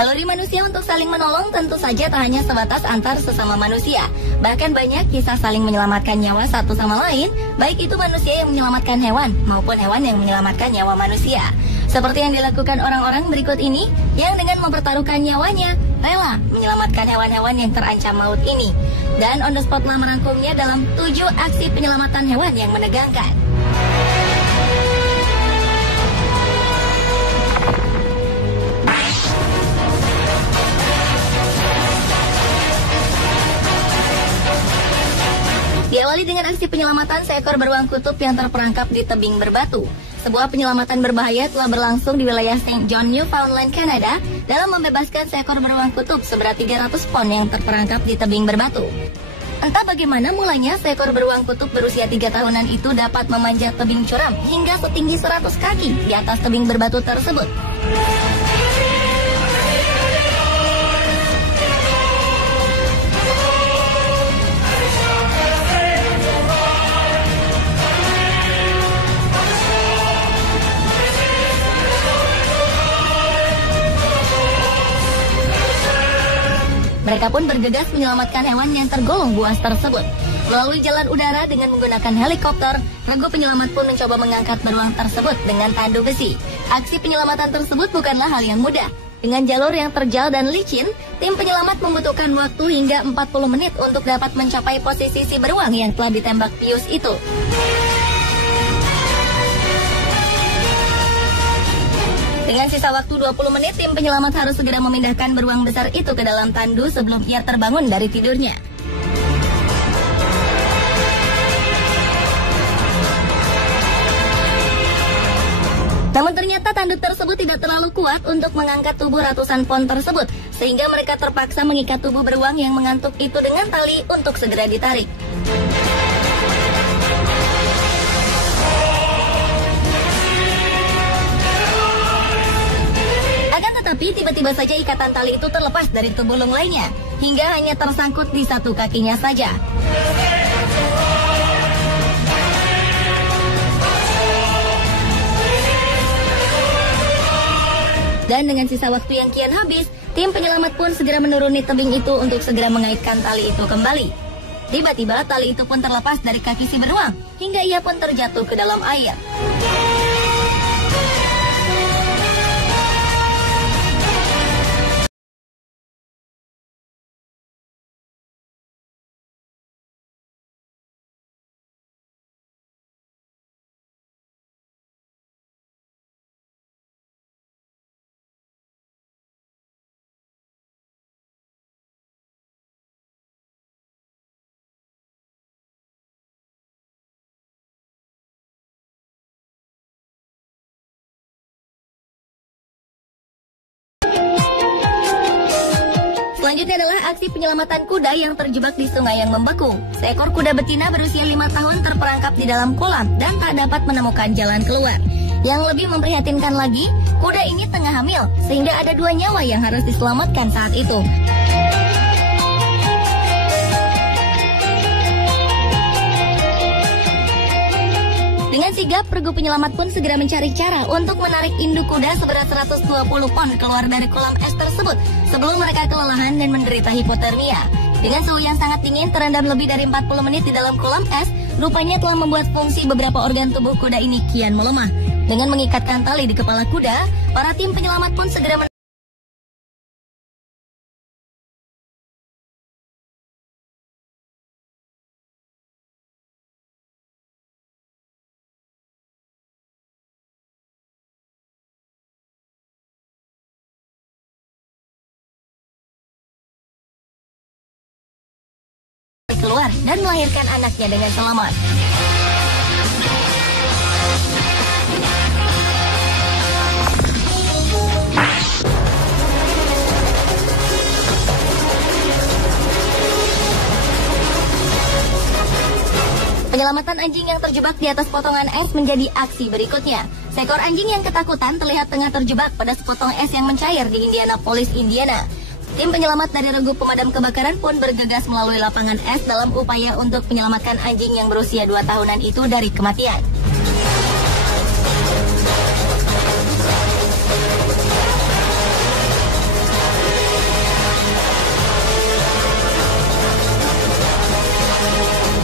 Naluri manusia untuk saling menolong tentu saja tak hanya sebatas antar sesama manusia. Bahkan banyak kisah saling menyelamatkan nyawa satu sama lain, baik itu manusia yang menyelamatkan hewan maupun hewan yang menyelamatkan nyawa manusia. Seperti yang dilakukan orang-orang berikut ini, yang dengan mempertaruhkan nyawanya, rela menyelamatkan hewan-hewan yang terancam maut ini. Dan On The Spot telah merangkumnya dalam 7 aksi penyelamatan hewan yang menegangkan. Diawali dengan aksi penyelamatan seekor beruang kutub yang terperangkap di tebing berbatu. Sebuah penyelamatan berbahaya telah berlangsung di wilayah St. John, Newfoundland, Kanada dalam membebaskan seekor beruang kutub seberat 300 pon yang terperangkap di tebing berbatu. Entah bagaimana mulanya seekor beruang kutub berusia 3 tahunan itu dapat memanjat tebing curam hingga setinggi 100 kaki di atas tebing berbatu tersebut. Mereka pun bergegas menyelamatkan hewan yang tergolong buas tersebut. Melalui jalan udara dengan menggunakan helikopter, regu penyelamat pun mencoba mengangkat beruang tersebut dengan tandu besi. Aksi penyelamatan tersebut bukanlah hal yang mudah. Dengan jalur yang terjal dan licin, tim penyelamat membutuhkan waktu hingga 40 menit untuk dapat mencapai posisi si beruang yang telah ditembak bius itu. Dengan sisa waktu 20 menit, tim penyelamat harus segera memindahkan beruang besar itu ke dalam tandu sebelum ia terbangun dari tidurnya. Namun ternyata tandu tersebut tidak terlalu kuat untuk mengangkat tubuh ratusan pon tersebut, sehingga mereka terpaksa mengikat tubuh beruang yang mengantuk itu dengan tali untuk segera ditarik. Tapi tiba-tiba saja ikatan tali itu terlepas dari tubuh burung lainnya, hingga hanya tersangkut di satu kakinya saja. Dan dengan sisa waktu yang kian habis, tim penyelamat pun segera menuruni tebing itu untuk segera mengaitkan tali itu kembali. Tiba-tiba tali itu pun terlepas dari kaki si beruang, hingga ia pun terjatuh ke dalam air. Selanjutnya adalah aksi penyelamatan kuda yang terjebak di sungai yang membeku. Seekor kuda betina berusia 5 tahun terperangkap di dalam kolam dan tak dapat menemukan jalan keluar. Yang lebih memprihatinkan lagi, kuda ini tengah hamil, sehingga ada 2 nyawa yang harus diselamatkan saat itu. Dengan sigap, regu penyelamat pun segera mencari cara untuk menarik induk kuda seberat 120 pon keluar dari kolam es tersebut sebelum mereka kelelahan dan menderita hipotermia. Dengan suhu yang sangat dingin terendam lebih dari 40 menit di dalam kolam es, rupanya telah membuat fungsi beberapa organ tubuh kuda ini kian melemah. Dengan mengikatkan tali di kepala kuda, para tim penyelamat pun segera keluar dan melahirkan anaknya dengan selamat. Penyelamatan anjing yang terjebak di atas potongan es menjadi aksi berikutnya. Seekor anjing yang ketakutan terlihat tengah terjebak pada sepotong es yang mencair di Indianapolis, Indiana. Tim penyelamat dari regu pemadam kebakaran pun bergegas melalui lapangan es dalam upaya untuk menyelamatkan anjing yang berusia 2 tahunan itu dari kematian.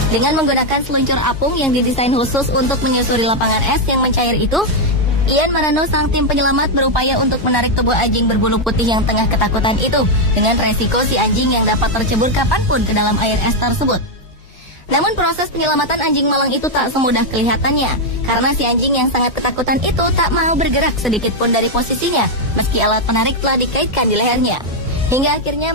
Dengan menggunakan seluncur apung yang didesain khusus untuk menyusuri lapangan es yang mencair itu, Ian Marano, sang tim penyelamat, berupaya untuk menarik tubuh anjing berbulu putih yang tengah ketakutan itu, dengan resiko si anjing yang dapat tercebur kapanpun ke dalam air es tersebut. Namun proses penyelamatan anjing malang itu tak semudah kelihatannya, karena si anjing yang sangat ketakutan itu tak mau bergerak sedikit pun dari posisinya, meski alat penarik telah dikaitkan di lehernya. Hingga akhirnya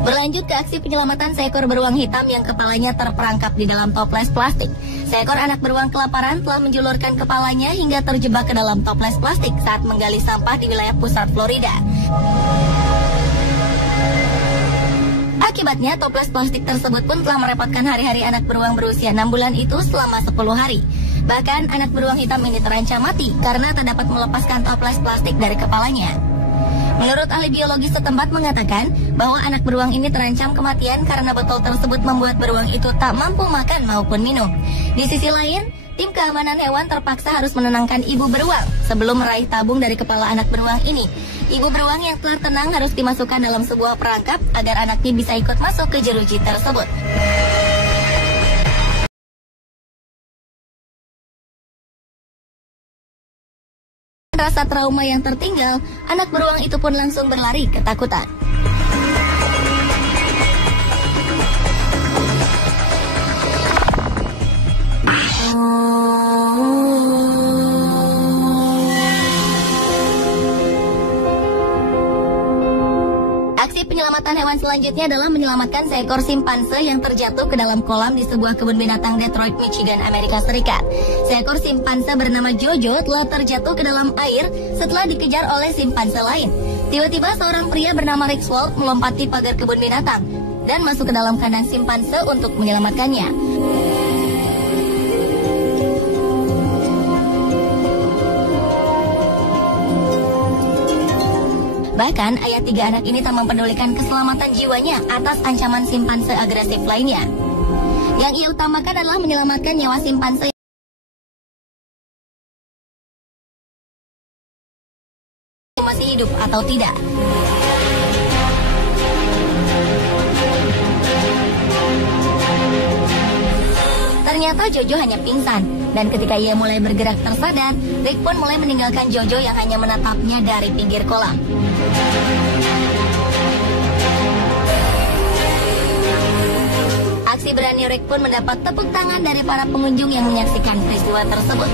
berlanjut ke aksi penyelamatan seekor beruang hitam yang kepalanya terperangkap di dalam toples plastik. Seekor anak beruang kelaparan telah menjulurkan kepalanya hingga terjebak ke dalam toples plastik saat menggali sampah di wilayah pusat Florida. Akibatnya, toples plastik tersebut pun telah merepotkan hari-hari anak beruang berusia 6 bulan itu selama 10 hari. Bahkan, anak beruang hitam ini terancam mati karena tak dapat melepaskan toples plastik dari kepalanya. Menurut ahli biologi setempat mengatakan bahwa anak beruang ini terancam kematian karena botol tersebut membuat beruang itu tak mampu makan maupun minum. Di sisi lain, tim keamanan hewan terpaksa harus menenangkan ibu beruang sebelum meraih tabung dari kepala anak beruang ini. Ibu beruang yang telah tenang harus dimasukkan dalam sebuah perangkap agar anaknya bisa ikut masuk ke jeruji tersebut. Rasa trauma yang tertinggal, anak beruang itu pun langsung berlari ketakutan. Aksi penyelamatan hewan selanjutnya adalah menyelamatkan seekor simpanse yang terjatuh ke dalam kolam di sebuah kebun binatang Detroit, Michigan, Amerika Serikat. Seekor simpanse bernama Jojo telah terjatuh ke dalam air setelah dikejar oleh simpanse lain. Tiba-tiba seorang pria bernama Rick Swald melompati pagar kebun binatang dan masuk ke dalam kandang simpanse untuk menyelamatkannya. Bahkan, ayah 3 anak ini tak mempedulikan keselamatan jiwanya atas ancaman simpanse agresif lainnya. Yang ia utamakan adalah menyelamatkan nyawa simpanse yang masih hidup atau tidak. Ternyata Jojo hanya pingsan, dan ketika ia mulai bergerak tersadar, Rick pun mulai meninggalkan Jojo yang hanya menatapnya dari pinggir kolam. Aksi berani Rick pun mendapat tepuk tangan dari para pengunjung yang menyaksikan peristiwa tersebut.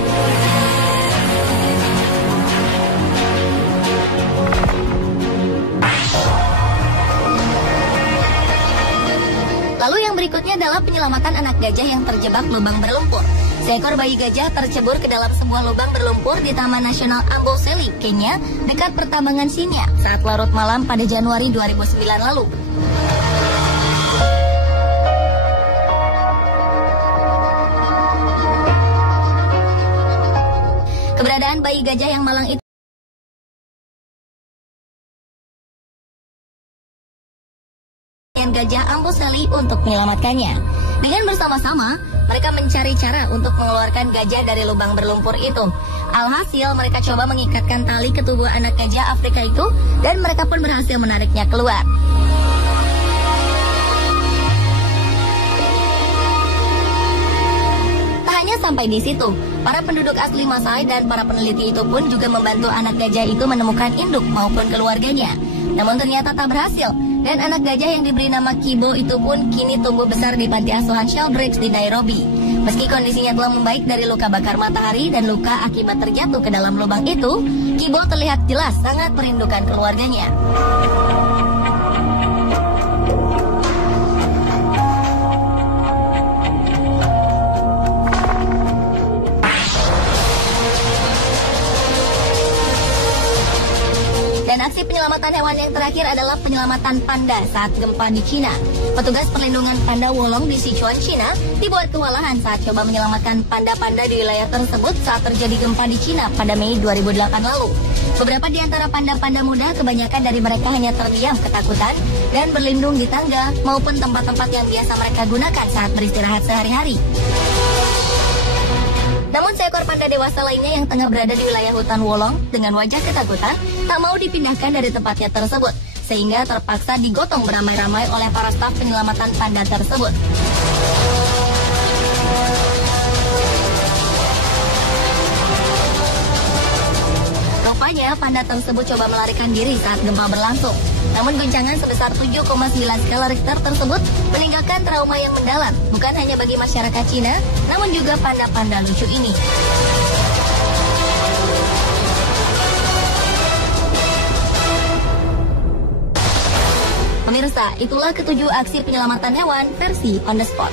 Lalu yang berikutnya adalah penyelamatan anak gajah yang terjebak lubang berlumpur. Seekor bayi gajah tercebur ke dalam sebuah lubang berlumpur di Taman Nasional Amboseli, Kenya, dekat pertambangan Sinya saat larut malam pada Januari 2009 lalu. Keberadaan bayi gajah yang malang itu gajah Amboseli untuk menyelamatkannya. Dengan bersama-sama, mereka mencari cara untuk mengeluarkan gajah dari lubang berlumpur itu. Alhasil, mereka coba mengikatkan tali ke tubuh anak gajah Afrika itu, dan mereka pun berhasil menariknya keluar. Tak hanya sampai di situ, para penduduk asli Masai dan para peneliti itu pun juga membantu anak gajah itu menemukan induk maupun keluarganya. Namun ternyata tak berhasil, dan anak gajah yang diberi nama Kibo itu pun kini tumbuh besar di panti asuhan Sheldrake di Nairobi. Meski kondisinya telah membaik dari luka bakar matahari dan luka akibat terjatuh ke dalam lubang itu, Kibo terlihat jelas sangat merindukan keluarganya. Dan aksi penyelamatan hewan yang terakhir adalah penyelamatan panda saat gempa di Cina. Petugas perlindungan panda Wolong di Sichuan, Cina, dibuat kewalahan saat coba menyelamatkan panda-panda di wilayah tersebut saat terjadi gempa di Cina pada Mei 2008 lalu. Beberapa di antara panda-panda muda, kebanyakan dari mereka hanya terdiam ketakutan dan berlindung di tangga maupun tempat-tempat yang biasa mereka gunakan saat beristirahat sehari-hari. Namun seekor panda dewasa lainnya yang tengah berada di wilayah hutan Wolong dengan wajah ketakutan tak mau dipindahkan dari tempatnya tersebut, sehingga terpaksa digotong beramai-ramai oleh para staf penyelamatan panda tersebut. Rupanya panda tersebut coba melarikan diri saat gempa berlangsung. Namun guncangan sebesar 7,9 skala Richter tersebut meninggalkan trauma yang mendalam, bukan hanya bagi masyarakat Cina, namun juga panda-panda lucu ini. Pemirsa, itulah ketujuh aksi penyelamatan hewan versi On The Spot.